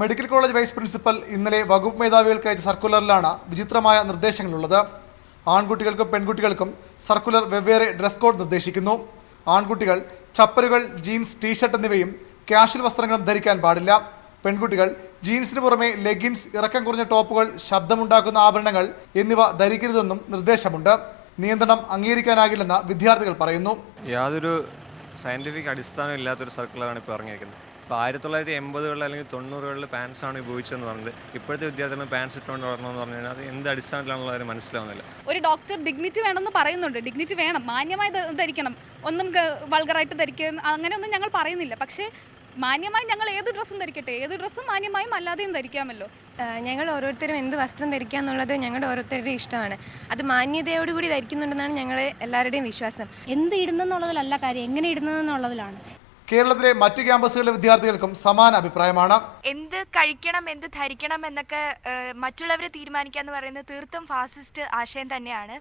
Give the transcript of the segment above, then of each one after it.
Medical college vice principal ഇന്നലെ വകുപ്പ് മേധാവികൾക്ക് അയച്ച സർക്കുലറിലാണ് വിചിത്രമായ നിർദ്ദേശങ്ങളുള്ളത്. ആൺകുട്ടികൾക്കും പെൺകുട്ടികൾക്കും സർക്കുലർ വെവ്വേറെ ഡ്രസ് കോഡ് നിർദ്ദേശിക്കുന്നു. ആൺകുട്ടികൾ ചപ്പലുകൾ, ജീൻസ്, ടീഷർട്ട് എന്നിവയും കാഷ്വൽ വസ്ത്രങ്ങളും ധരിക്കാൻ പാടില്ല. പെൺകുട്ടികൾ ജീൻസിന് പുറമെ ലെഗിൻസ്, ഇറക്കം കുറഞ്ഞ ടോപ്പുകൾ, ശബ്ദമുണ്ടാക്കുന്ന ആഭരണങ്ങൾ എന്നിവ ധരിക്കരുതെന്നും നിർദ്ദേശമുണ്ട്. നിയന്ത്രണം അംഗീകരിക്കാനാകില്ലെന്ന് വിദ്യാർത്ഥികൾ പറയുന്നു. യാതൊരു സയൻറ്റിഫിക് അടിസ്ഥാനം ഇല്ലാത്തൊരു സർക്കുലറാണ് ഇപ്പോൾ ഇറങ്ങിയിരിക്കുന്നത്. ഇപ്പോൾ 1980 അല്ലെങ്കിൽ 90 പാൻസാണ് ഉപയോഗിച്ചതെന്ന് പറഞ്ഞത് ഇപ്പോഴത്തെ വിദ്യാർത്ഥികൾ പാൻസ് ഇട്ടുകൊണ്ട് വരണമെന്ന് പറഞ്ഞു കഴിഞ്ഞാൽ അത് എന്ത് അടിസ്ഥാനത്തിലാണെന്നുള്ളത് മനസ്സിലാവുന്നില്ല. ഒരു ഡോക്ടർ ഡിഗ്നിറ്റി വേണമെന്ന് പറയുന്നുണ്ട്. ഡിഗ്നിറ്റി വേണം, മാന്യമായി ധരിക്കണം, ഒന്നും വൾഗറായിട്ട് ധരിക്കാൻ അങ്ങനെയൊന്നും ഞങ്ങൾ പറയുന്നില്ല. പക്ഷേ മാന്യമായി ഞങ്ങൾ ഏത് ഡ്രസ്സും ധരിക്കട്ടെ, ഏത് ഡ്രസ്സും മാന്യമായും അല്ലാതെയും ധരിക്കാമല്ലോ. ഞങ്ങൾ ഓരോരുത്തരും എന്ത് വസ്ത്രം ധരിക്കുക എന്നുള്ളത് ഞങ്ങളുടെ ഓരോരുത്തരുടെയും ഇഷ്ടമാണ്. അത് മാന്യതയോടുകൂടി ധരിക്കുന്നുണ്ടെന്നാണ് ഞങ്ങളുടെ എല്ലാവരുടെയും വിശ്വാസം. എന്ത് ഇടുന്നെന്നുള്ളതിലല്ല കാര്യം, എങ്ങനെ ഇടുന്നതെന്നുള്ളതിലാണ്. കേരളത്തിലെ മറ്റ് ക്യാമ്പസുകളിലെ വിദ്യാർത്ഥികൾക്കും സമാന അഭിപ്രായമാണ്. എന്ത് കഴിക്കണം, എന്ത് ധരിക്കണം എന്നൊക്കെ മറ്റുള്ളവരെ തീരുമാനിക്കുക എന്ന് പറയുന്നത് തീർത്തും ഫാസിസ്റ്റ് ആശയം തന്നെയാണ്.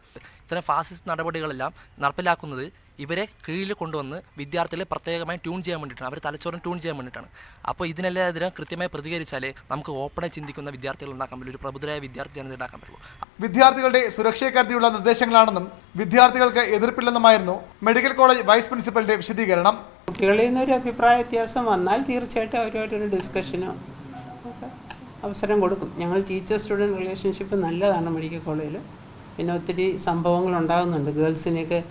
ഇത്തരം ഫാസിസ്റ്റ് നടപടികളെല്ലാം നടപ്പിലാക്കുന്നത് ഇവരെ കീഴിൽ കൊണ്ടുവന്ന് വിദ്യാർത്ഥികളെ പ്രത്യേകമായി ട്യൂൺ ചെയ്യാൻ വേണ്ടിയിട്ടാണ്, അവർ തലച്ചോറിന് ട്യൂൺ ചെയ്യാൻ വേണ്ടിയിട്ടാണ്. അപ്പോൾ ഇതിനെല്ലാം കൃത്യമായി പ്രതികരിച്ചാലേ നമുക്ക് ഓപ്പണായി ചിന്തിക്കുന്ന വിദ്യാർത്ഥികൾ ഉണ്ടാക്കാൻ പറ്റുള്ളൂ, ഒരു പ്രബുദ്ധരായ വിദ്യാർത്ഥി ജനത ഉണ്ടാക്കാൻ പറ്റുള്ളൂ. വിദ്യാർത്ഥികളുടെ സുരക്ഷയെ കരുതിയുള്ള നിർദ്ദേശങ്ങളാണെന്നും വിദ്യാർത്ഥികൾക്ക് എതിർപ്പില്ലെന്നുമായിരുന്നു മെഡിക്കൽ കോളേജ് വൈസ് പ്രിൻസിപ്പലിന്റെ വിശദീകരണം. കുട്ടികളിൽ നിന്നൊരു അഭിപ്രായ വ്യത്യാസം വന്നാൽ തീർച്ചയായിട്ടും അവരൊരു ഡിസ്കഷനോ അവസരം കൊടുക്കും. ഞങ്ങൾ ടീച്ചർ സ്റ്റുഡൻറ്റ് റിലേഷൻഷിപ്പ് നല്ലതാണ് മെഡിക്കൽ കോളേജിൽ. പിന്നെ ഒത്തിരി സംഭവങ്ങൾ ഉണ്ടാകുന്നുണ്ട്. ഗേൾസിനെയൊക്കെ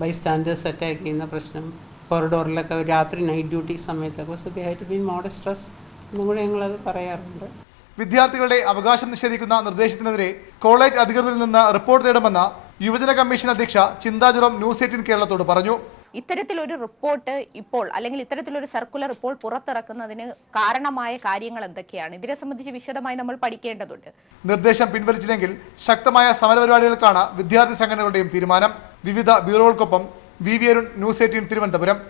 ബൈ സ്റ്റാൻഡേഴ്സ് അറ്റാക്ക് ചെയ്യുന്ന പ്രശ്നം, കോറിഡോറിലൊക്കെ രാത്രി നൈറ്റ് ഡ്യൂട്ടി സമയത്തൊക്കെ. So they have to be more stress എന്നും കൂടെ ഞങ്ങളത് പറയാറുണ്ട്. വിദ്യാർത്ഥികളുടെ അവകാശം നിഷേധിക്കുന്ന നിർദ്ദേശത്തിനെതിരെ കോളേജ് അധികൃതരിൽ നിന്ന് റിപ്പോർട്ട് തേടുമെന്ന് യുവജന കമ്മീഷൻ അധ്യക്ഷ ചിന്താ ജെറോം ന്യൂസ് 18 കേരളത്തോട് പറഞ്ഞു. ഇത്തരത്തിലൊരു റിപ്പോർട്ട് ഇപ്പോൾ അല്ലെങ്കിൽ ഇത്തരത്തിലൊരു സർക്കുലർ ഇപ്പോൾ പുറത്തിറക്കുന്നതിന് കാരണമായ കാര്യങ്ങൾ എന്തൊക്കെയാണ്, ഇതിനെ സംബന്ധിച്ച് വിശദമായി നമ്മൾ പഠിക്കേണ്ടതുണ്ട്. നിർദ്ദേശം പിൻവലിച്ചില്ലെങ്കിൽ ശക്തമായ സമരപരിപാടികൾക്കാണ് വിദ്യാർത്ഥി സംഘടനകളുടെയും തീരുമാനം. വിവിധ ബ്യൂറോകൾക്കൊപ്പം വി. അരുൺ, ന്യൂസ് 18 തിരുവനന്തപുരം.